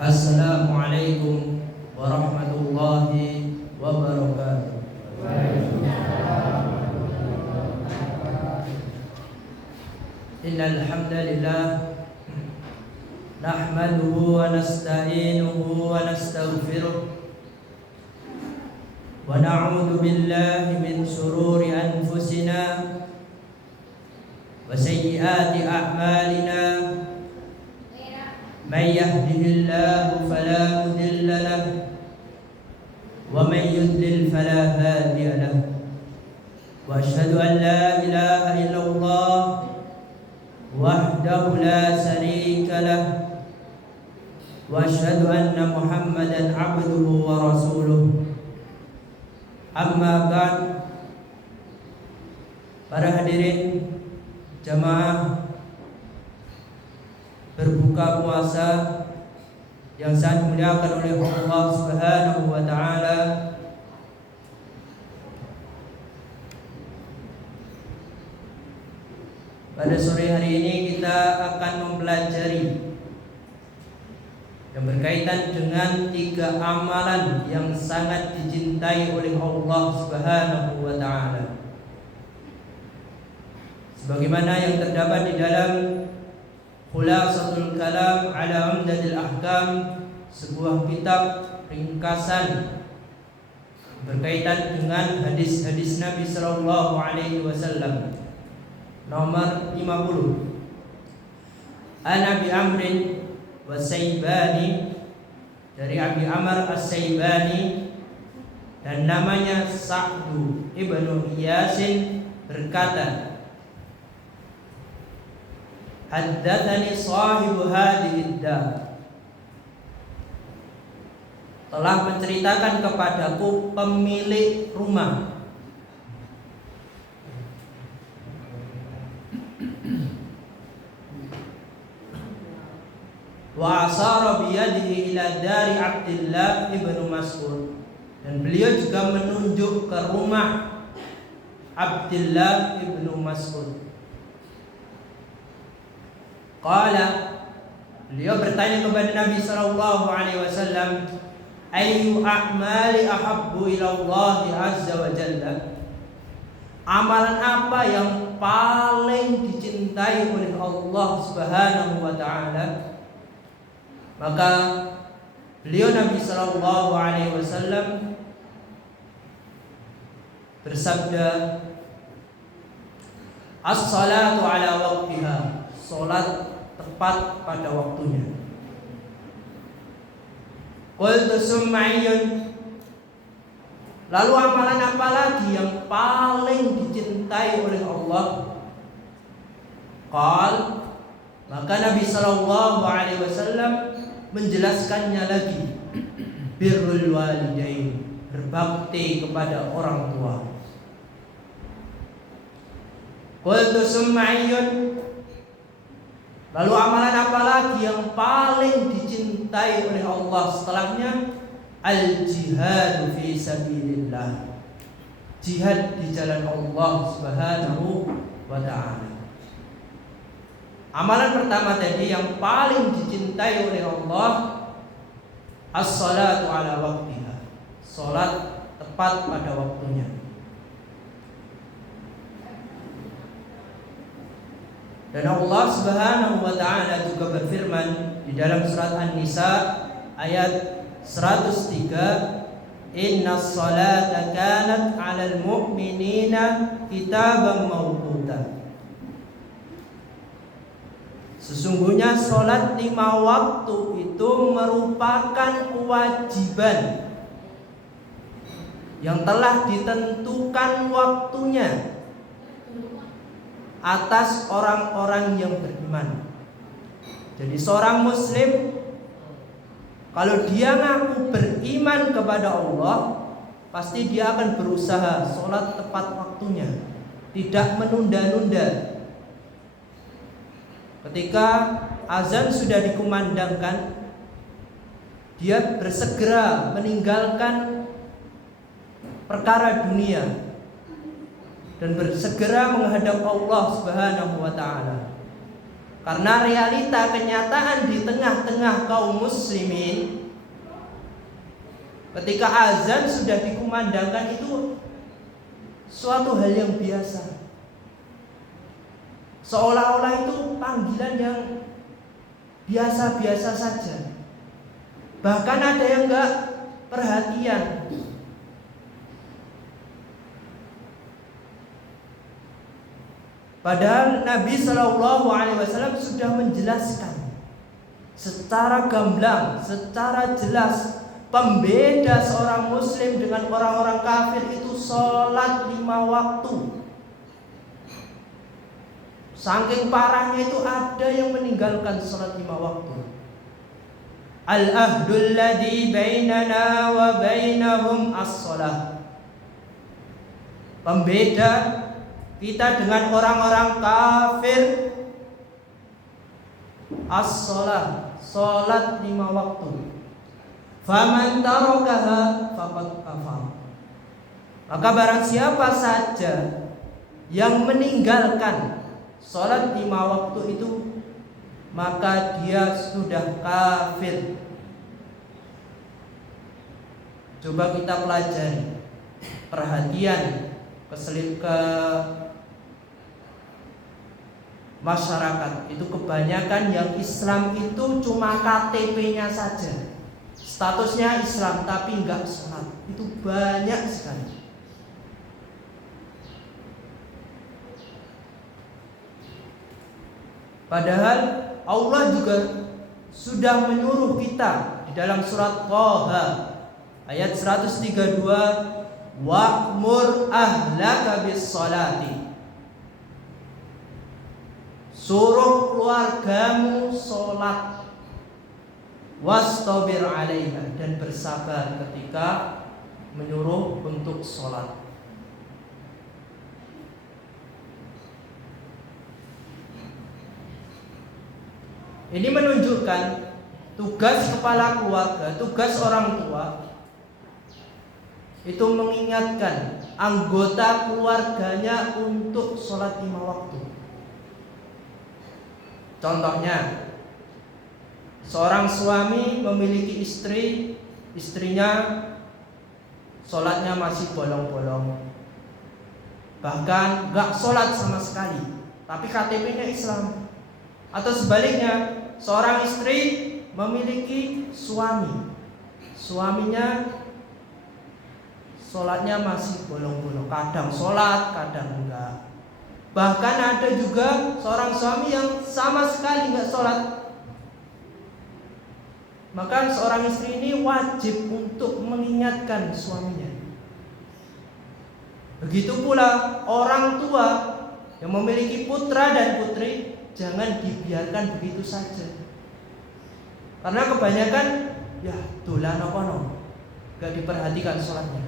Assalamualaikum warahmatullahi wabarakatuh. Innal hamdalillah nahmaduhu wa nasta'inuhu wa nastaghfiruh wa na'udzu billahi min shururi anfusina wa sayyiati a'malina. Man yahdihillahu fala mudilla lahu wa man yudlil fala hadiya lahu. Wa asyhadu an la ilaha illallah wahdahu la syarika lahu wa asyhadu anna Muhammadan abduhu wa rasuluh. Amma ba'd. Para hadirin jamaah berbuka puasa yang sangat dimuliakan oleh Allah Subhanahu wa taala, pada sore hari ini kita akan mempelajari yang berkaitan dengan 3 amalan yang sangat dicintai oleh Allah Subhanahu wa taala, sebagaimana yang terdapat di dalam Khulasatul Kalam ala Umdatil Ahkam, sebuah kitab ringkasan berkaitan dengan hadis-hadis Nabi sallallahu alaihi wasallam, nomor 50. An Abi Amrin Wasaibani, dari Abi Amr As-Saibani, dan namanya Sa'du ibnu Iyasin, berkata, haddatsani sahibu hadhihi dar, telah menceritakan kepadaku pemilik rumah. Wa asara biyadihi ila dari Abdullah ibnu Mas'ud, dan beliau juga menunjuk ke rumah Abdullah ibnu Mas'ud. Qala, beliau bertanya kepada Nabi sallallahu alaihi wasallam, ayyu a'mali ahabbu ila Allah azza wa jalla, amalan apa yang paling dicintai oleh Allah Subhanahu wa taala? Maka beliau Nabi sallallahu alaihi wasallam bersabda, as-salatu ala waqtiha, salat tepat pada waktunya. Qultu sum'ayyun, lalu amalan apa lagi yang paling dicintai oleh Allah? Qal, maka Nabi sallallahu alaihi wasallam menjelaskannya lagi, birrul walidain, berbakti kepada orang tua. Qultu sum'ayyun, lalu amalan apa lagi yang paling dicintai oleh Allah setelahnya? Al-jihadu fi sabilillah, jihad di jalan Allah Subhanahu wa ta'ala. Amalan pertama tadi yang paling dicintai oleh Allah, as-salatu ala waqtiha, salat tepat pada waktunya. Dan Allah Subhanahu wa taala juga berfirman di dalam surat An-Nisa ayat 103, innas salata kanat 'alal mu'minina kitaban mawquta, sesungguhnya salat 5 waktu itu merupakan kewajiban yang telah ditentukan waktunya atas orang-orang yang beriman. Jadi seorang muslim, kalau dia ngaku beriman kepada Allah, pasti dia akan berusaha sholat tepat waktunya, tidak menunda-nunda. Ketika azan sudah dikumandangkan, dia bersegera meninggalkan perkara dunia dan bersegera menghadap Allah Subhanahu wa taala. Karena realita kenyataan di tengah-tengah kaum muslimin, ketika azan sudah dikumandangkan itu suatu hal yang biasa. Seolah-olah itu panggilan yang biasa-biasa saja. Bahkan ada yang enggak perhatian. Padahal Nabi Shallallahu Alaihi Wasallam sudah menjelaskan secara gamblang, secara jelas, pembeda seorang Muslim dengan orang-orang kafir itu sholat 5 waktu. Saking parahnya itu ada yang meninggalkan sholat 5 waktu. Al-ahdul ladzi bainana wa bainahum as-shalah. Pembeda kita dengan orang-orang kafir as-shalah, salat 5 waktu. Faman tarakaha faqad kafar. Maka barang siapa saja yang meninggalkan salat 5 waktu itu, maka dia sudah kafir. Coba kita pelajari, perhatian ke masyarakat itu kebanyakan yang Islam itu cuma KTP-nya saja, statusnya Islam tapi enggak sholat. Itu banyak sekali. Padahal Allah juga sudah menyuruh kita di dalam surat Thaha ayat 132, wa'mur ahlaka bis-sholati. Suruh keluargamu sholat, wastabir 'alaiha, dan bersabar ketika menyuruh untuk sholat. Ini menunjukkan tugas kepala keluarga, tugas orang tua itu mengingatkan anggota keluarganya untuk sholat 5 waktu. Contohnya, seorang suami memiliki istri, istrinya sholatnya masih bolong-bolong, bahkan gak sholat sama sekali, tapi KTP-nya Islam. Atau sebaliknya, seorang istri memiliki suami, suaminya sholatnya masih bolong-bolong, kadang sholat, kadang enggak. Bahkan ada juga seorang suami yang sama sekali enggak sholat. Maka seorang istri ini wajib untuk mengingatkan suaminya. Begitu pula orang tua yang memiliki putra dan putri, jangan dibiarkan begitu saja. Karena kebanyakan ya dolan apa no, gak diperhatikan sholatnya.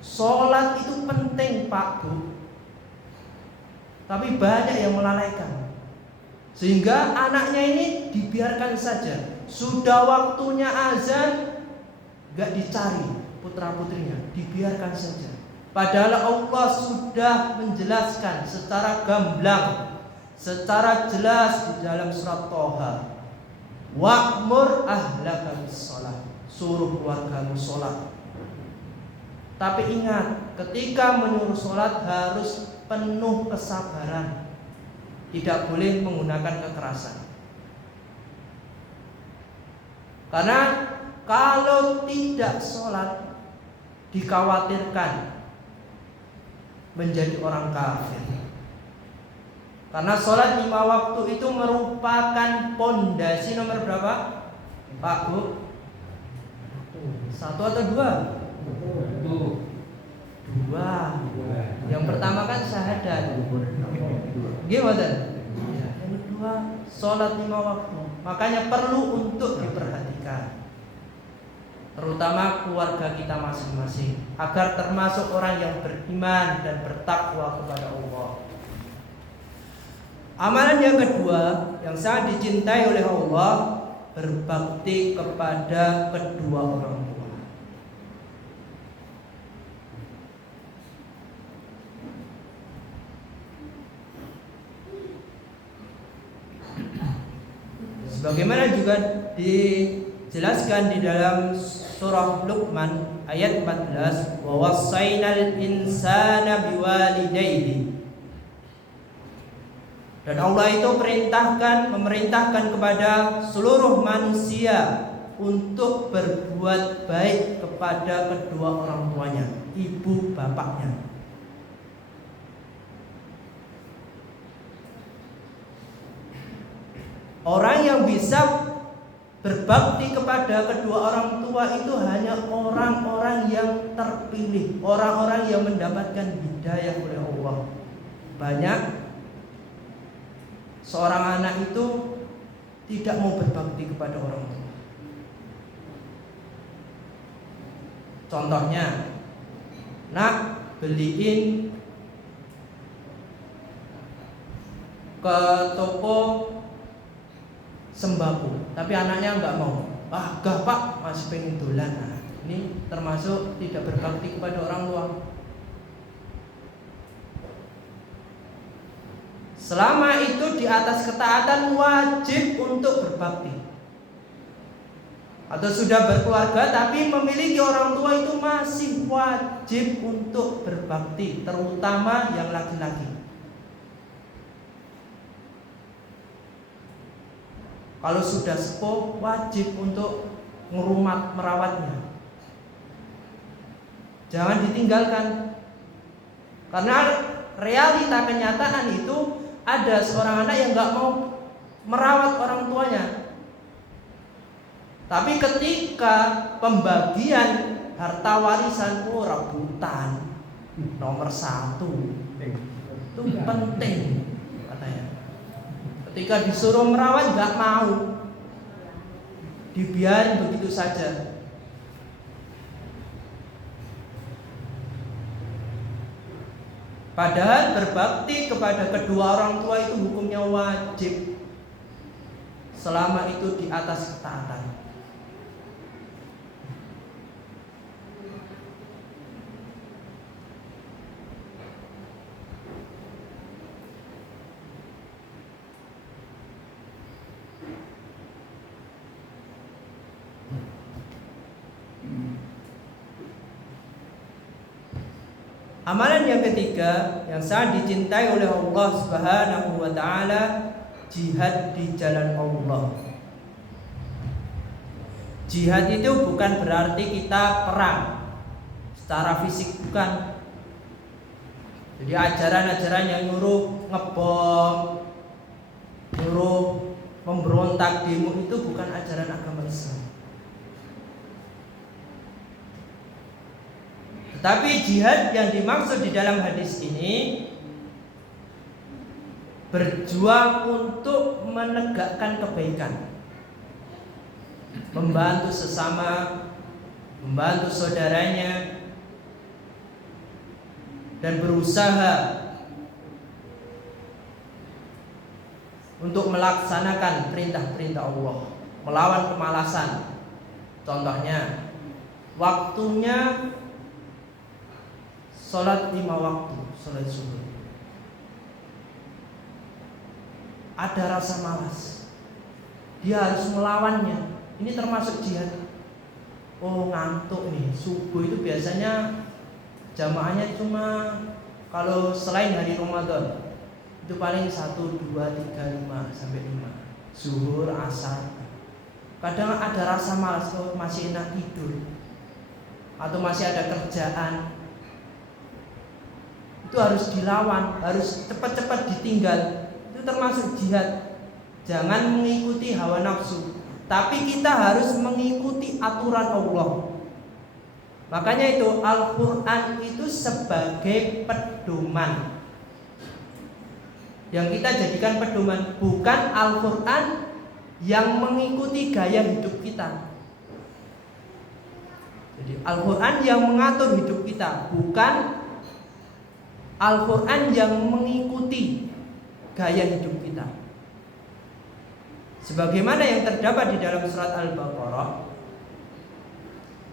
Sholat itu penting Pak Bu, tapi banyak yang melalaikan, sehingga anaknya ini dibiarkan saja. Sudah waktunya azan, gak dicari putra putrinya, dibiarkan saja. Padahal Allah sudah menjelaskan secara gamblang, secara jelas di dalam surat Thaha, wa'mur ahlaka bis-shalah, suruh keluargamu sholat. Tapi ingat, ketika menyuruh sholat harus penuh kesabaran, tidak boleh menggunakan kekerasan. Karena kalau tidak sholat, dikhawatirkan menjadi orang kafir. Karena sholat 5 waktu itu merupakan pondasi nomor berapa Pak Bu? 1 atau 2? 2. Yang pertama kan syahadat. Gimana? Yang kedua sholat 5 waktu. Makanya perlu untuk diperhatikan, terutama keluarga kita masing-masing, agar termasuk orang yang beriman dan bertakwa kepada Allah. Amalan yang kedua yang sangat dicintai oleh Allah, berbakti kepada kedua orang tua. Sebagaimana juga dijelaskan di dalam surah Luqman ayat 14, wa wassaynal insana biwalidayhi. Dan Allah itu memerintahkan kepada seluruh manusia untuk berbuat baik kepada kedua orang tuanya, ibu bapaknya. Orang yang bisa berbakti kepada kedua orang tua itu hanya orang-orang yang terpilih, orang-orang yang mendapatkan hidayah oleh Allah. Banyak seorang anak itu tidak mau berbakti kepada orang tua. Contohnya, nak, beliin ke toko sembako, tapi anaknya nggak mau. Gak pak, masih pengen dolan. Nah, ini termasuk tidak berbakti kepada orang tua. Selama itu di atas ketaatan, wajib untuk berbakti. Atau sudah berkeluarga tapi memiliki orang tua, itu masih wajib untuk berbakti, terutama yang laki-laki. Kalau sudah sepuh, wajib untuk merawatnya. Jangan ditinggalkan. Karena realita kenyataan itu ada seorang anak yang gak mau merawat orang tuanya. Tapi ketika pembagian harta warisan, rebutan nomor 1 itu penting katanya. Ketika disuruh merawat gak mau, dibiarin begitu saja. Padahal berbakti kepada kedua orang tua itu hukumnya wajib, selama itu di atas ketaatan. Amalan yang ketiga yang sangat dicintai oleh Allah Subhanahu wa taala, jihad di jalan Allah. Jihad itu bukan berarti kita perang secara fisik, bukan. Jadi ajaran-ajaran yang nyuruh ngebom, nyuruh memberontak, demo, itu bukan ajaran agama Islam. Tapi jihad yang dimaksud di dalam hadis ini berjuang untuk menegakkan kebaikan, membantu sesama, membantu saudaranya, dan berusaha untuk melaksanakan perintah-perintah Allah, melawan kemalasan. Contohnya, waktunya sholat 5 waktu, sholat subuh. Ada rasa malas, dia harus melawannya. Ini termasuk jihad. Oh, ngantuk nih, subuh itu biasanya jamaahnya cuma kalau selain hari Ramadan itu paling 1, 2, 3, 5 sampai 5. Zuhur, asar. Kadang ada rasa malas, oh, masih enak tidur, atau masih ada kerjaan. Itu harus dilawan, harus cepat-cepat ditinggal. Itu termasuk jihad. Jangan mengikuti hawa nafsu, tapi kita harus mengikuti aturan Allah. Makanya itu Al-Quran itu sebagai pedoman yang kita jadikan pedoman, bukan Al-Quran yang mengikuti gaya hidup kita. Jadi Al-Quran yang mengatur hidup kita, bukan Al-Quran yang mengikuti gaya hidup kita. Sebagaimana yang terdapat di dalam surat Al-Baqarah,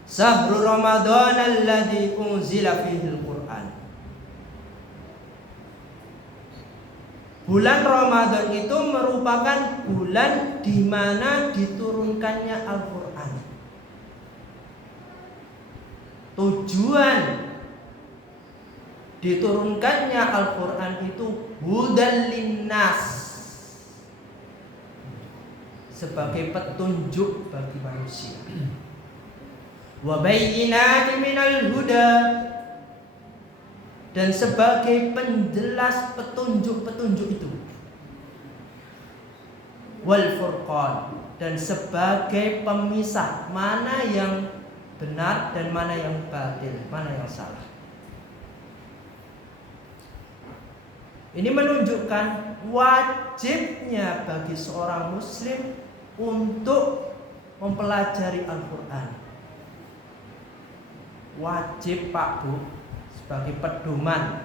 Syahrul Ramadan alladzi unzila fihil Qur'an. Bulan Ramadan itu merupakan bulan di mana diturunkannya Al-Quran. Tujuan diturunkannya Al-Quran itu hudan linnas, sebagai petunjuk bagi manusia. Wa bayyinatin minal huda, dan sebagai penjelas petunjuk-petunjuk itu. Wal furqan, dan sebagai pemisah mana yang benar dan mana yang batil, mana yang salah. Ini menunjukkan wajibnya bagi seorang muslim untuk mempelajari Al-Quran. Wajib Pak Bu, sebagai pedoman,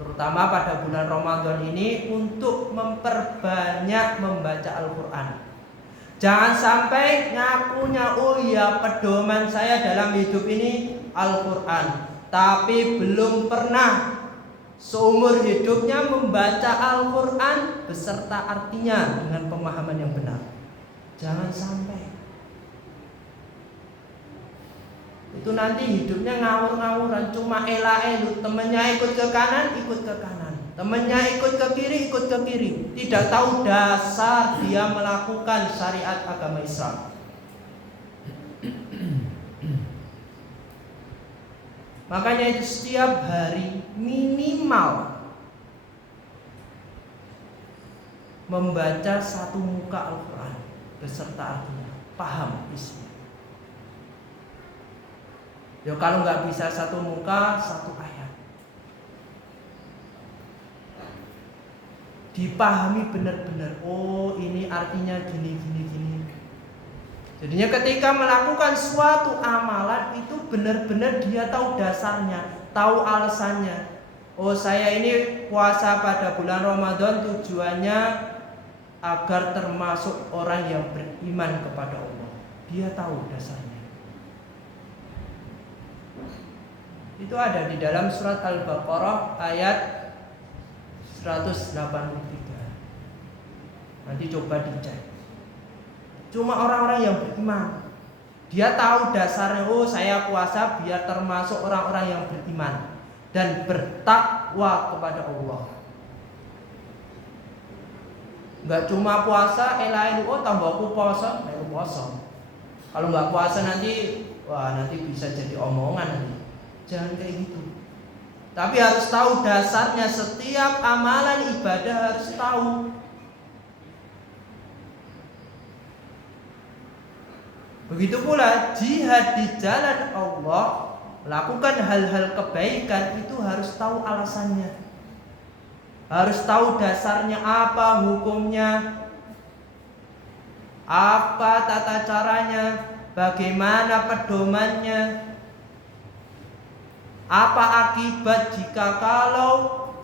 terutama pada bulan Ramadan ini, untuk memperbanyak membaca Al-Quran. Jangan sampai ngakunya, oh ya pedoman saya dalam hidup ini Al-Quran, tapi belum pernah seumur hidupnya membaca Al-Quran beserta artinya dengan pemahaman yang benar. Jangan sampai. Itu nanti hidupnya ngawur-ngawuran, cuma ela-elu, temennya ikut ke kanan, temennya ikut ke kiri, tidak tahu dasar dia melakukan syariat agama Islam. Makanya itu setiap hari minimal membaca satu muka Al-Quran beserta artinya, paham isinya. Ya kalau nggak bisa satu muka, satu ayat, dipahami benar-benar. Oh ini artinya gini. Jadinya ketika melakukan suatu amalan itu benar-benar dia tahu dasarnya, tahu alasannya. Oh saya ini puasa pada bulan Ramadan tujuannya agar termasuk orang yang beriman kepada Allah. Dia tahu dasarnya. Itu ada di dalam surat Al-Baqarah ayat 183. Nanti coba dicek. Cuma orang-orang yang beriman, dia tahu dasarnya. Oh saya puasa biar termasuk orang-orang yang beriman dan bertakwa kepada Allah. Enggak cuma puasa, oh tambah aku puasa, puasa. Kalau nggak puasa nanti, nanti bisa jadi omongan nanti. Jangan kayak gitu. Tapi harus tahu dasarnya. Setiap amalan ibadah harus tahu. Begitu pula jihad di jalan Allah, melakukan hal-hal kebaikan itu harus tahu alasannya, harus tahu dasarnya, apa hukumnya, apa tata caranya, bagaimana pedomannya, apa akibat jika kalau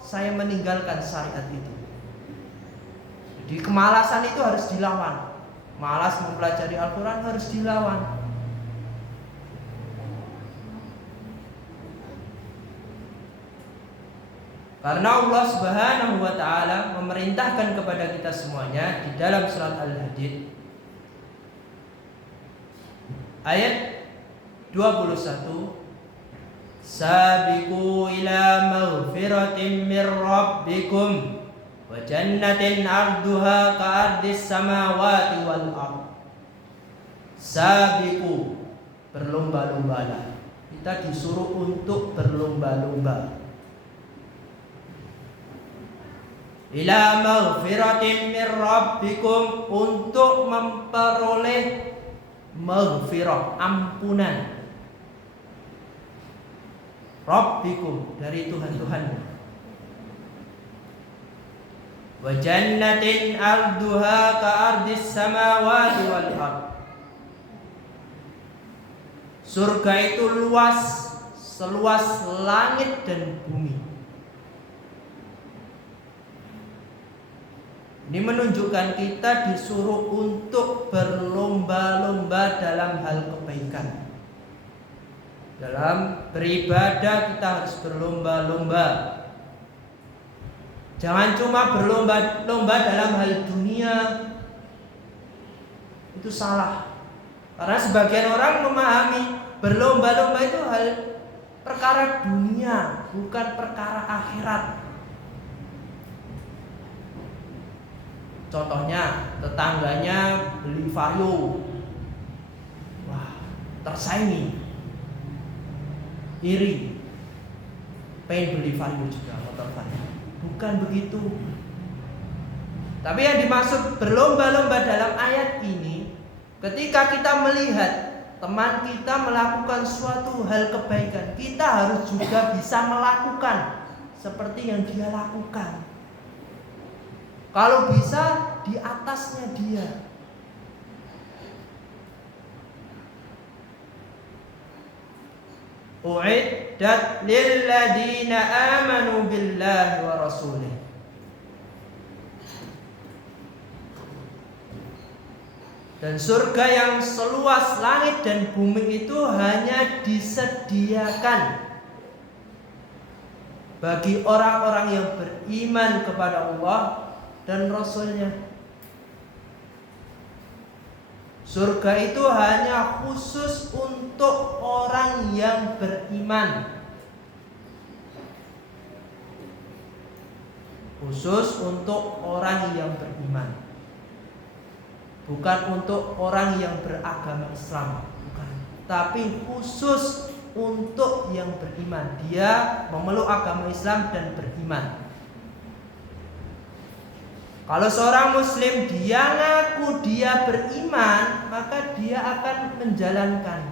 saya meninggalkan syariat itu. Jadi kemalasan itu harus dilawan. Malas mempelajari Al-Quran harus dilawan. Karena Allah Subhanahu wa ta'ala memerintahkan kepada kita semuanya di dalam surat Al-Hadid ayat 21, Sabiqu ila maghfiratin mir rabbikum wa jannatin arduha ka'ardis samawati wal ard. Sabiqu, berlomba-lombalah. Kita disuruh untuk berlomba-lomba. Ila maghfiratin mir rabbikum, untuk memperoleh maghfirah, ampunan. Rabbikum, dari Tuhan-Tuhanmu. Wa jannatin arduha ka'ardis samawati wal ard. Surga itu luas, seluas langit dan bumi. Ini menunjukkan kita disuruh untuk berlomba-lomba dalam hal kebaikan. Dalam beribadah kita harus berlomba-lomba. Jangan cuma berlomba-lomba dalam hal dunia. Itu salah. Karena sebagian orang memahami berlomba-lomba itu hal perkara dunia, bukan perkara akhirat. Contohnya, tetangganya beli Vario. Wah, tersaingi. Iri. Pengen beli Vario juga, motor Vario. Bukan begitu. Tapi yang dimaksud berlomba-lomba dalam ayat ini, ketika kita melihat teman kita melakukan suatu hal kebaikan, kita harus juga bisa melakukan seperti yang dia lakukan. Kalau bisa di atasnya dia. U'iddat lilladzina amanu billahi wa rasulih. Dan surga yang seluas langit dan bumi itu hanya disediakan bagi orang-orang yang beriman kepada Allah dan Rasulnya. Surga itu hanya khusus untuk orang yang beriman. Khusus untuk orang yang beriman. Bukan untuk orang yang beragama Islam, bukan. Tapi khusus untuk yang beriman. Dia memeluk agama Islam dan beriman. Kalau seorang muslim dia ngaku dia beriman, maka dia akan menjalankan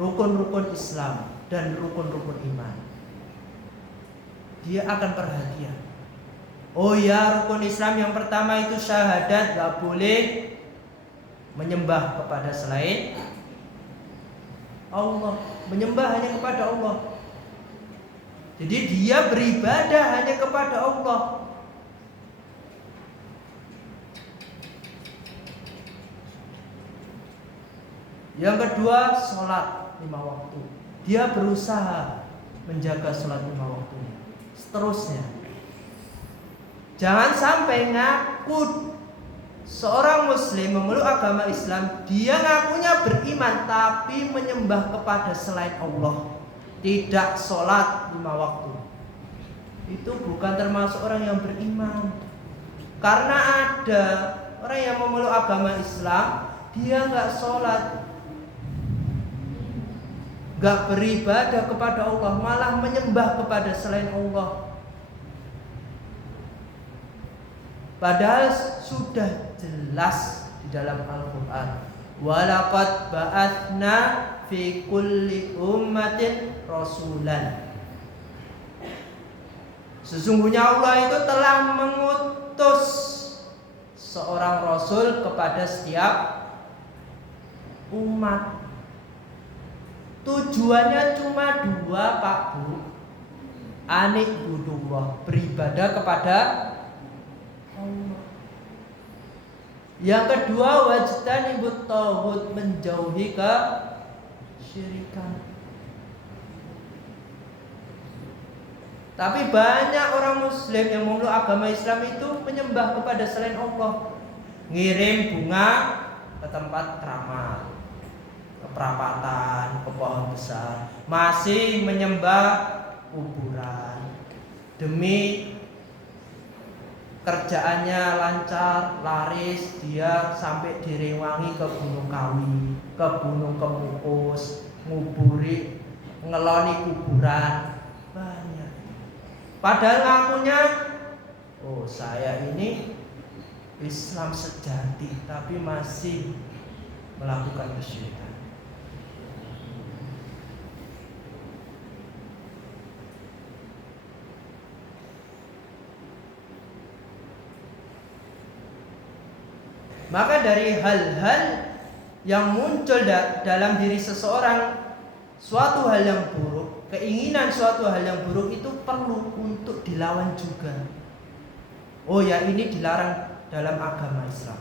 rukun-rukun Islam dan rukun-rukun iman. Dia akan perhatian. Oh ya, rukun Islam yang pertama itu syahadat, gak boleh menyembah kepada selain Allah, menyembah hanya kepada Allah. Jadi dia beribadah hanya kepada Allah. Yang kedua, sholat 5 waktu. Dia berusaha menjaga sholat 5 waktunya. Seterusnya, jangan sampai ngaku seorang muslim memeluk agama Islam, dia ngakunya beriman tapi menyembah kepada selain Allah, tidak sholat 5 waktu. Itu bukan termasuk orang yang beriman. Karena ada orang yang memeluk agama Islam, dia gak sholat, gak beribadah kepada Allah, malah menyembah kepada selain Allah. Padahal sudah jelas di dalam Al-Quran, walaqad ba'atsna fi kulli ummatin rasulan. Sesungguhnya Allah itu telah mengutus seorang rasul kepada setiap umat. Tujuannya cuma 2, Pak Bu. Anikbudullah, beribadah kepada Allah. Yang kedua, wajtanibut tauhid, menjauhi kesyirikan. Tapi banyak orang muslim yang memeluk agama Islam itu menyembah kepada selain Allah. Ngirim bunga ke tempat keramat, ke perapatan, ke pohon besar, masih menyembah kuburan demi kerjaannya lancar, laris, dia sampai direwangi ke Gunung Kawi, ke Gunung Kemukus, nguburi, ngeloni kuburan, banyak. Padahal ngakunya, oh saya ini Islam sejati, tapi masih melakukan kesyirikan. Maka dari hal-hal yang muncul dalam diri seseorang, suatu hal yang buruk, keinginan suatu hal yang buruk itu perlu untuk dilawan juga. Oh ya, ini dilarang dalam agama Islam.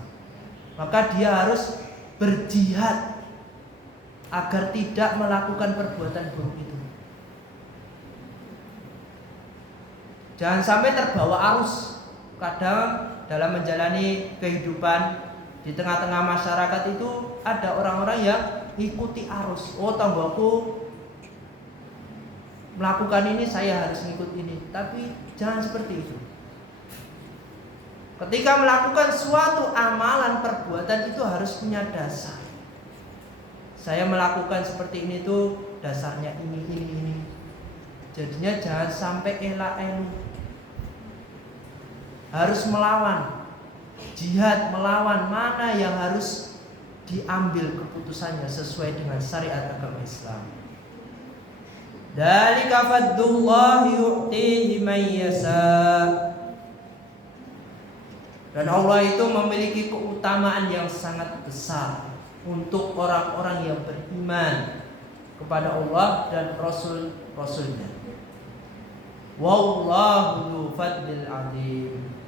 Maka dia harus berjihad agar tidak melakukan perbuatan buruk itu. Jangan sampai terbawa arus. Kadang dalam menjalani kehidupan di tengah-tengah masyarakat itu ada orang-orang yang ikuti arus. Oh, tanggaku melakukan ini, saya harus ngikut ini. Tapi jangan seperti itu. Ketika melakukan suatu amalan perbuatan itu harus punya dasar. Saya melakukan seperti ini tuh dasarnya ini. Jadinya jangan sampai elak-eluk. Harus melawan. Jihad, melawan mana yang harus diambil keputusannya sesuai dengan syariat agama Islam. Dzalika fadlullah yu'tihi man yasha. Dan Allah itu memiliki keutamaan yang sangat besar untuk orang-orang yang beriman kepada Allah dan Rasul-Rasulnya. Wallahu dzu fadlil adzim.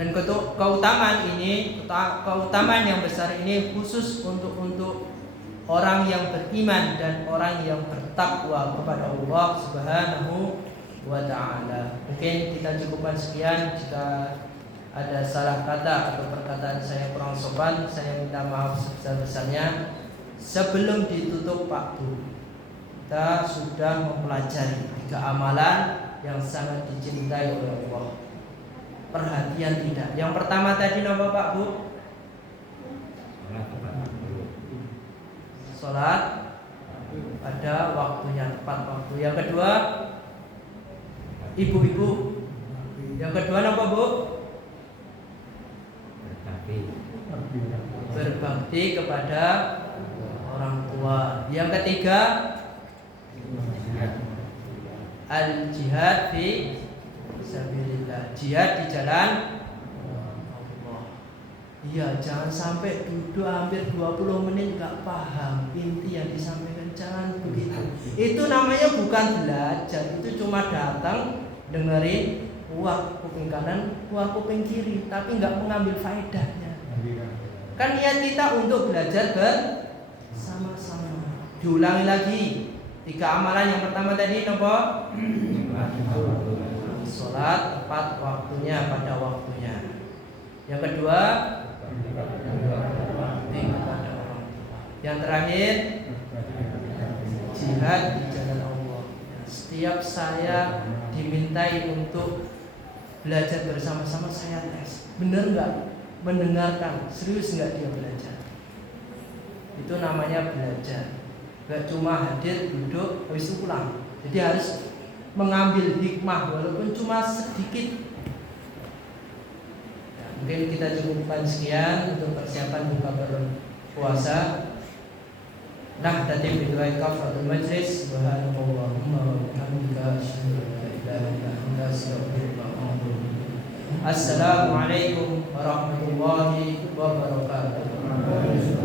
Dan keutamaan ini, keutamaan yang besar ini khusus untuk orang yang beriman dan orang yang bertakwa kepada Allah Subhanahu wa ta'ala. Mungkin kita cukupkan sekian. Jika ada salah kata atau perkataan saya kurang sopan, saya minta maaf sebesar-besarnya. Sebelum ditutup Pak Bu, kita sudah mempelajari 3 amalan yang sangat dicintai oleh Allah. Perhatian tidak. Yang pertama tadi nama Pak Bu? Sholat pada waktunya, tepat waktu. Yang kedua, ibu-ibu. Yang kedua apa Bu? Berbakti kepada orang tua. Yang ketiga, al-jihad fi sabilillah, jihad di jalan Allah. Iya, jangan sampai duduk hampir 20 menit gak paham inti yang disampaikan. Jangan begitu. Itu namanya bukan belajar, itu cuma datang dengerin, keluar kuping kanan, keluar kuping kiri, tapi gak mengambil faedahnya. Kan niat kita untuk belajar bersama-sama. Diulangi lagi 3 amalan. Yang pertama tadi apa? Sholat tepat waktunya, pada waktunya. Yang kedua, berbakti kepada orang tua. Yang terakhir, jihad di jalan Allah. Setiap saya dimintai untuk belajar bersama-sama, saya tes. Benar nggak? Mendengarkan, serius nggak dia belajar? Itu namanya belajar. Gak cuma hadir, duduk, habis itu pulang. Jadi harus mengambil hikmah walaupun cuma sedikit. Ya, mungkin kita cukupkan sekian untuk persiapan buka berpuasa. Nah, tadi berdoa kafatul majlis. Subhanallahumma wa bihamdika asyhadu an la ilaha illa anta astaghfiruka wa atubu ilaik. Assalamualaikum warahmatullahi wabarakatuh.